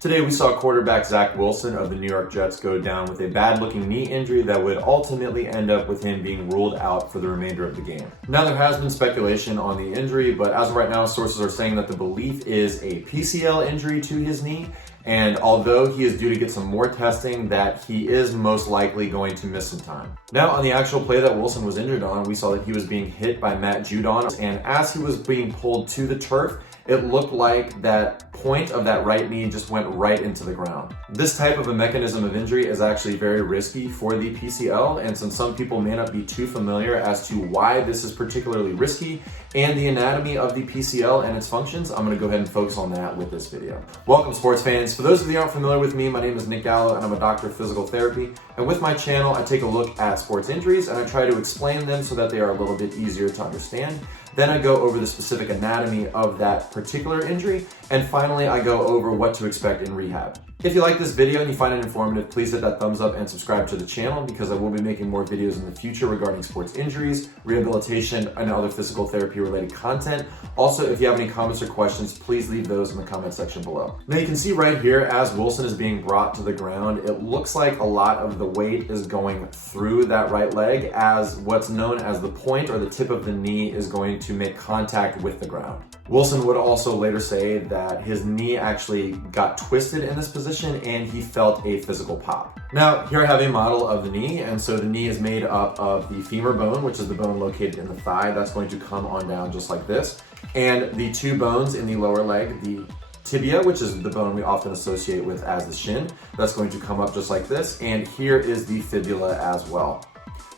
Today we saw quarterback Zach Wilson of the New York Jets go down with a bad-looking knee injury that would ultimately end up with him being ruled out for the remainder of the game. Now there has been speculation on the injury, but as of right now, sources are saying that the belief is a PCL injury to his knee, and although he is due to get some more testing, that he is most likely going to miss some time. Now on the actual play that Wilson was injured on, we saw that he was being hit by Matt Judon, and as he was being pulled to the turf, it looked like that point of that right knee just went right into the ground. This type of a mechanism of injury is actually very risky for the PCL, and since some people may not be too familiar as to why this is particularly risky and the anatomy of the PCL and its functions, I'm gonna go ahead and focus on that with this video. Welcome, sports fans. For those of you who aren't familiar with me, my name is Nick Gallo and I'm a doctor of physical therapy. And with my channel, I take a look at sports injuries and I try to explain them so that they are a little bit easier to understand. Then I go over the specific anatomy of that particular injury. And finally, I go over what to expect in rehab. If you like this video and you find it informative, please hit that thumbs up and subscribe to the channel because I will be making more videos in the future regarding sports injuries, rehabilitation, and other physical therapy related content. Also, if you have any comments or questions, please leave those in the comment section below. Now you can see right here as Wilson is being brought to the ground, it looks like a lot of the weight is going through that right leg as what's known as the point or the tip of the knee is going to make contact with the ground. Wilson would also later say that his knee actually got twisted in this position and he felt a physical pop. Now, here I have a model of the knee, and so the knee is made up of the femur bone, which is the bone located in the thigh. That's going to come on down just like this. And the two bones in the lower leg, the tibia, which is the bone we often associate with as the shin, that's going to come up just like this. And here is the fibula as well.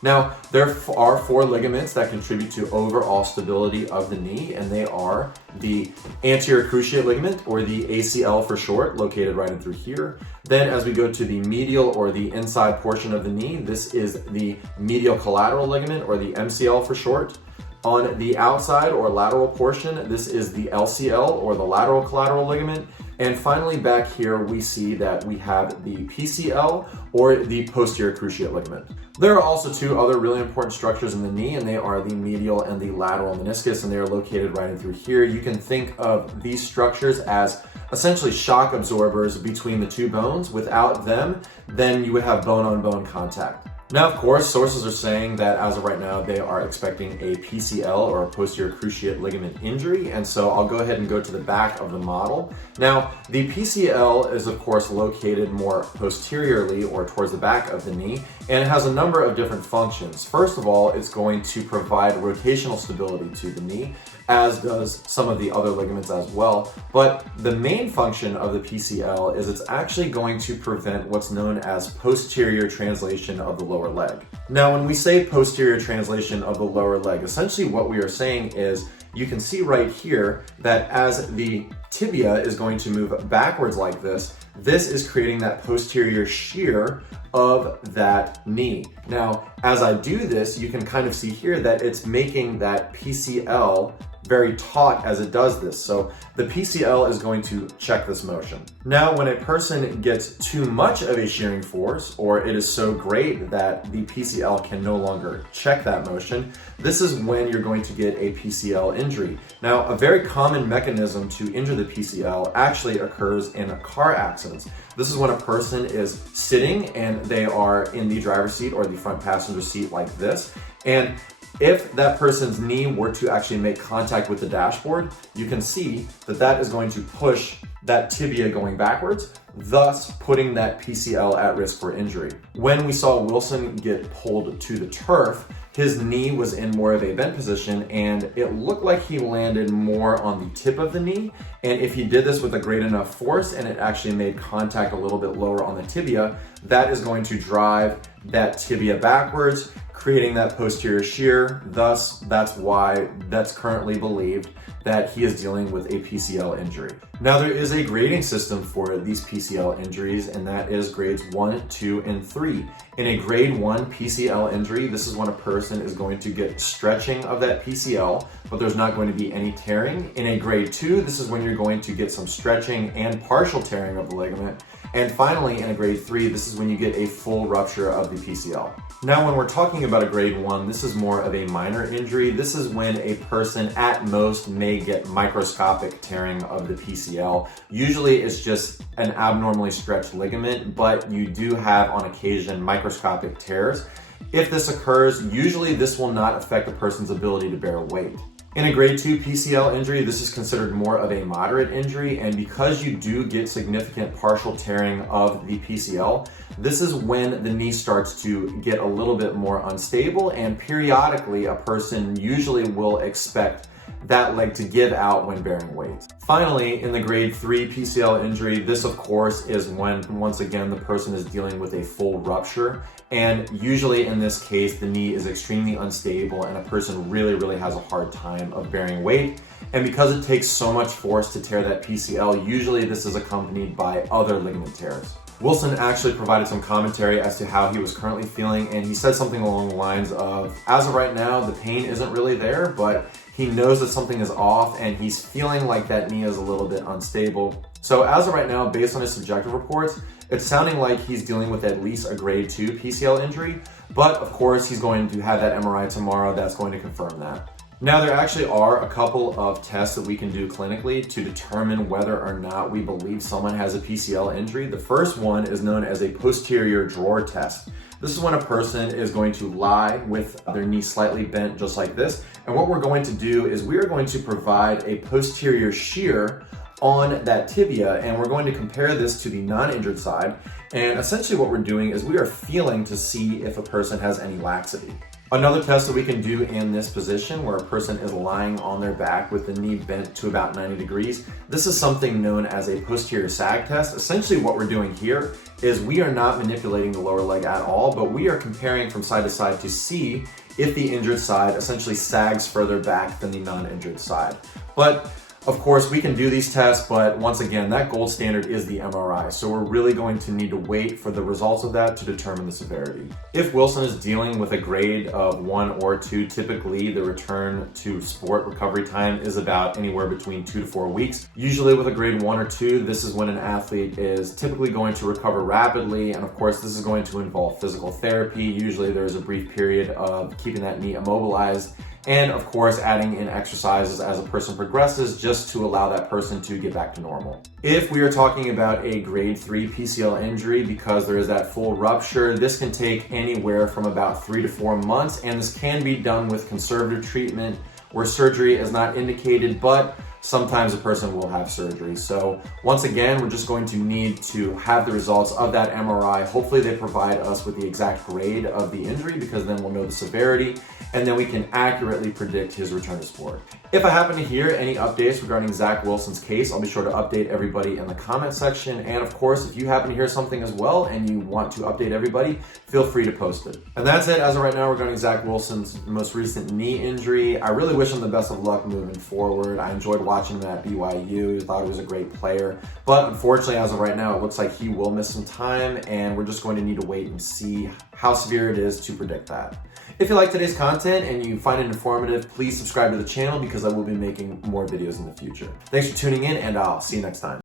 Now, there are four ligaments that contribute to overall stability of the knee, and they are the anterior cruciate ligament, or the ACL for short, located right in through here. Then as we go to the medial or the inside portion of the knee, this is the medial collateral ligament, or the MCL for short. On the outside or lateral portion, this is the LCL, or the lateral collateral ligament. And finally back here, we see that we have the PCL, or the posterior cruciate ligament. There are also two other really important structures in the knee, and they are the medial and the lateral meniscus, and they are located right in through here. You can think of these structures as essentially shock absorbers between the two bones. Without them, then you would have bone-on-bone contact. Now, of course, sources are saying that as of right now, they are expecting a PCL, or a posterior cruciate ligament injury. And so I'll go ahead and go to the back of the model. Now, the PCL is of course located more posteriorly or towards the back of the knee, and it has a number of different functions. First of all, it's going to provide rotational stability to the knee, as does some of the other ligaments as well. But the main function of the PCL is it's actually going to prevent what's known as posterior translation of the lower leg. Now, when we say posterior translation of the lower leg, essentially what we are saying is you can see right here that as the tibia is going to move backwards like this, this is creating that posterior shear of that knee. Now, as I do this, you can kind of see here that it's making that PCL very taut as it does this. So the PCL is going to check this motion. Now, when a person gets too much of a shearing force, or it is so great that the PCL can no longer check that motion, this is when you're going to get a PCL injury. Now, a very common mechanism to injure the PCL actually occurs in car accidents. This is when a person is sitting and they are in the driver's seat or the front passenger seat like this. And if that person's knee were to actually make contact with the dashboard, you can see that that is going to push that tibia going backwards, thus putting that PCL at risk for injury. When we saw Wilson get pulled to the turf, his knee was in more of a bent position, and it looked like he landed more on the tip of the knee. And if he did this with a great enough force and it actually made contact a little bit lower on the tibia, that is going to drive that tibia backwards, creating that posterior shear. Thus, that's why that's currently believed that he is dealing with a PCL injury. Now, there is a grading system for these PCL injuries, and that is grades 1, 2, and 3. In a grade 1 PCL injury, this is when a person is going to get stretching of that PCL, but there's not going to be any tearing. In a grade 2, this is when you're going to get some stretching and partial tearing of the ligament. And finally, in a grade 3, this is when you get a full rupture of the PCL. Now, when we're talking about a grade 1, this is more of a minor injury. This is when a person at most may may get microscopic tearing of the PCL. Usually it's just an abnormally stretched ligament, but you do have on occasion microscopic tears. If this occurs, usually this will not affect a person's ability to bear weight. In a grade 2 PCL injury, this is considered more of a moderate injury, and because you do get significant partial tearing of the PCL, this is when the knee starts to get a little bit more unstable, and periodically a person usually will expect that leg to give out when bearing weight. Finally, in the grade 3 PCL injury, this of course is when, once again, the person is dealing with a full rupture. And usually in this case, the knee is extremely unstable and a person really has a hard time of bearing weight. And because it takes so much force to tear that PCL, usually this is accompanied by other ligament tears. Wilson actually provided some commentary as to how he was currently feeling, and he said something along the lines of, as of right now, the pain isn't really there, but he knows that something is off and he's feeling like that knee is a little bit unstable. So as of right now, based on his subjective reports, it's sounding like he's dealing with at least a grade 2 PCL injury, but of course he's going to have that MRI tomorrow that's going to confirm that. Now, there actually are a couple of tests that we can do clinically to determine whether or not we believe someone has a PCL injury. The first one is known as a posterior drawer test. This is when a person is going to lie with their knee slightly bent just like this. And what we're going to do is we are going to provide a posterior shear on that tibia, and we're going to compare this to the non-injured side. And essentially what we're doing is we are feeling to see if a person has any laxity. Another test that we can do in this position, where a person is lying on their back with the knee bent to about 90 degrees, this is something known as a posterior sag test. Essentially what we're doing here is we are not manipulating the lower leg at all, but we are comparing from side to side to see if the injured side essentially sags further back than the non-injured side. But of course, we can do these tests, but once again, that gold standard is the MRI. So we're really going to need to wait for the results of that to determine the severity. If Wilson is dealing with a grade of 1 or 2, typically the return to sport recovery time is about anywhere between 2 to 4 weeks. Usually with a grade 1 or 2, this is when an athlete is typically going to recover rapidly. And of course, this is going to involve physical therapy. Usually there's a brief period of keeping that knee immobilized, and of course adding in exercises as a person progresses just to allow that person to get back to normal. If we are talking about a grade 3 PCL injury, because there is that full rupture, this can take anywhere from about 3 to 4 months, and this can be done with conservative treatment where surgery is not indicated, but sometimes a person will have surgery. So once again, we're just going to need to have the results of that MRI. Hopefully they provide us with the exact grade of the injury, because then we'll know the severity and then we can accurately predict his return to sport. If I happen to hear any updates regarding Zach Wilson's case, I'll be sure to update everybody in the comment section. And of course, if you happen to hear something as well and you want to update everybody, feel free to post it. And that's it as of right now regarding Zach Wilson's most recent knee injury. I really wish him the best of luck moving forward. I enjoyed watching him at BYU. Thought he was a great player. But unfortunately, as of right now, it looks like he will miss some time, and we're just going to need to wait and see how severe it is to predict that. If you like today's content and you find it informative, please subscribe to the channel, because I will be making more videos in the future. Thanks for tuning in, and I'll see you next time.